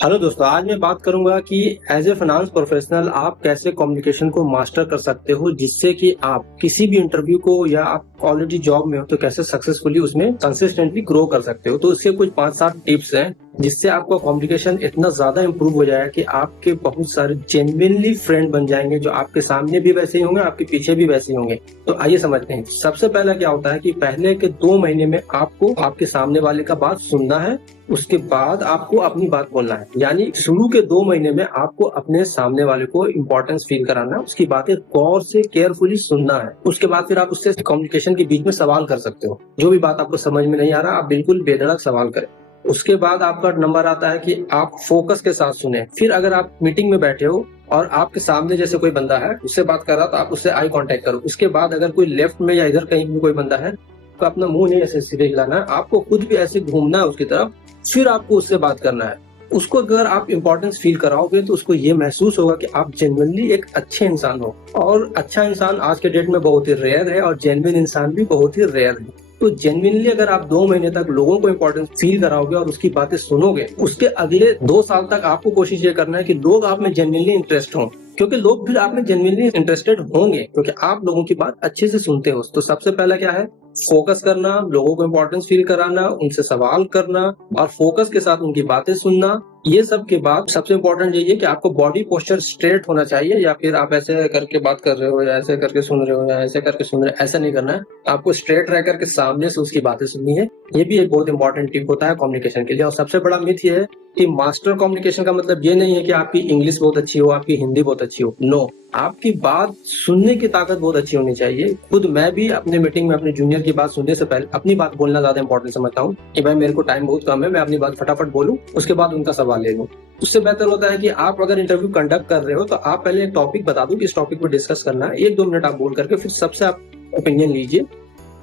Hello दोस्तों, आज मैं बात करूंगा कि एज ए फाइनेंस प्रोफेशनल आप कैसे कम्युनिकेशन को मास्टर कर सकते हो, जिससे कि आप किसी भी इंटरव्यू को या आप ऑलरेडी जॉब में हो तो कैसे सक्सेसफुली उसमें कंसिस्टेंटली ग्रो कर सकते हो। तो इसके कुछ 5-7 टिप्स हैं जिससे आपका कम्युनिकेशन इतना ज्यादा इंप्रूव हो जाएगा कि आपके बहुत सारे जेन्युइनली फ्रेंड बन जाएंगे, जो आपके सामने भी वैसे ही होंगे, आपके पीछे भी वैसे ही होंगे। तो आइए समझते हैं। सबसे पहला क्या होता है कि पहले के 2 महीने में आपको आपके सामने वाले का बात सुनना है, उसके बाद आपको अपनी बात बोलना है। यानी शुरू के 2 महीने में आपको अपने सामने वाले को इम्पोर्टेंस फील कराना है, उसकी बातें गौर से केयरफुली सुनना है। उसके बाद फिर आप उससे कम्युनिकेशन के बीच में सवाल कर सकते हो। जो भी बात आपको समझ में नहीं आ रहा, आप बिल्कुल बेधड़क सवाल करें। उसके बाद आपका नंबर आता है कि आप फोकस के साथ सुने। फिर अगर आप मीटिंग में बैठे हो और आपके सामने जैसे कोई बंदा है उससे बात कर रहा, तो आप उससे आई कांटेक्ट करो। उसके बाद अगर कोई लेफ्ट में या इधर कहीं भी कोई बंदा है तो अपना मुंह नहीं ऐसे सीधे हिलाना है, आपको खुद भी ऐसे घूमना है उसकी तरफ, फिर आपको उससे बात करना है। उसको अगर आप इंपॉर्टेंस फील कराओगे तो उसको ये महसूस होगा कि आप जेन्युइनली एक अच्छे इंसान हो। और अच्छा इंसान आज के डेट में बहुत ही रेयर है और जेन्युइन इंसान भी बहुत ही रेयर है। तो जेन्युइनली अगर आप 2 महीने तक लोगों को इंपॉर्टेंस फील कराओगे और उसकी बातें सुनोगे, उसके अगले 2 साल तक आपको कोशिश ये करना है कि लोग आप में जेन्युइनली इंटरेस्ट हों, क्योंकि लोग फिर आप में जेन्युइनली इंटरेस्टेड होंगे क्योंकि आप लोगों की बात अच्छे से सुनते हो। तो सबसे पहला क्या है, फोकस करना, लोगों को इंपॉर्टेंस फील कराना, उनसे सवाल करना और फोकस के साथ उनकी बातें सुनना। ये सब के बाद सबसे इंपॉर्टेंट ये है कि आपको बॉडी पोस्चर स्ट्रेट होना चाहिए, या फिर आप ऐसे करके बात कर रहे हो या ऐसे करके सुन रहे हो या ऐसे करके सुन रहे हो, ऐसा नहीं करना है। आपको स्ट्रेट रह करके सामने से उसकी बातें सुननी है। ये भी एक बहुत इंपॉर्टेंट टिप होता है कम्युनिकेशन के लिए। और सबसे बड़ा मिथ ये है कि मास्टर कम्युनिकेशन का मतलब ये नहीं है कि आपकी इंग्लिश बहुत अच्छी हो, आपकी हिंदी बहुत अच्छी हो। नो, आपकी बात सुनने की ताकत बहुत अच्छी होनी चाहिए। खुद मैं भी अपने मीटिंग में अपने जूनियर की बात सुनने से पहले अपनी बात बोलना ज्यादा इंपॉर्टेंट समझता हूँ कि भाई मेरे को टाइम बहुत कम है, मैं अपनी बात फटाफट बोलूं, उसके बाद उनका सवाल ले लूं। उससे बेहतर होता है कि आप अगर इंटरव्यू कंडक्ट कर रहे हो तो आप पहले एक टॉपिक बता दो कि इस टॉपिक पर डिस्कस करना है। 1-2 मिनट आप बोल करके फिर सबसे आप ओपिनियन लीजिए,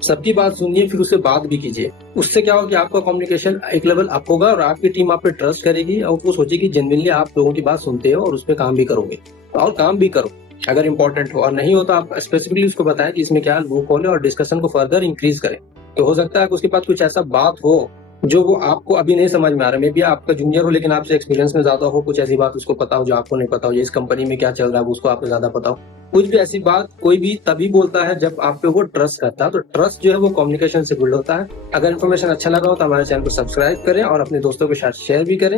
सबकी बात सुनिए, फिर उससे बात भी कीजिए। उससे क्या होगा कि आपका कम्युनिकेशन एक लेवल अप होगा और आपकी टीम आप पे ट्रस्ट करेगी और वो सोचेगी जेन्युइनली आप लोगों की बात सुनते हो और उस पर काम भी करोगे। और काम भी करो अगर इंपॉर्टेंट हो, और नहीं हो तो आप स्पेसिफिकली उसको बताएं कि इसमें क्या लूप होल है और डिस्कशन को फर्दर इंक्रीज करें। तो हो सकता है कि उसके पास कुछ ऐसा बात हो जो वो आपको अभी नहीं समझ में आ रहा। मे बी आपका जूनियर हो लेकिन आपसे एक्सपीरियंस में ज्यादा हो, कुछ ऐसी बात उसको पता हो जो आपको नहीं पता हो, या इस कंपनी में क्या चल रहा है वो उसको आपको ज्यादा पता हो। कुछ भी ऐसी बात कोई भी तभी बोलता है जब आप पे वो ट्रस्ट करता है। तो ट्रस्ट जो है वो कम्युनिकेशन से बिल्ड होता है। अगर इन्फॉर्मेशन अच्छा लगा हो तो हमारे चैनल को सब्सक्राइब करें और अपने दोस्तों के साथ शेयर भी करें।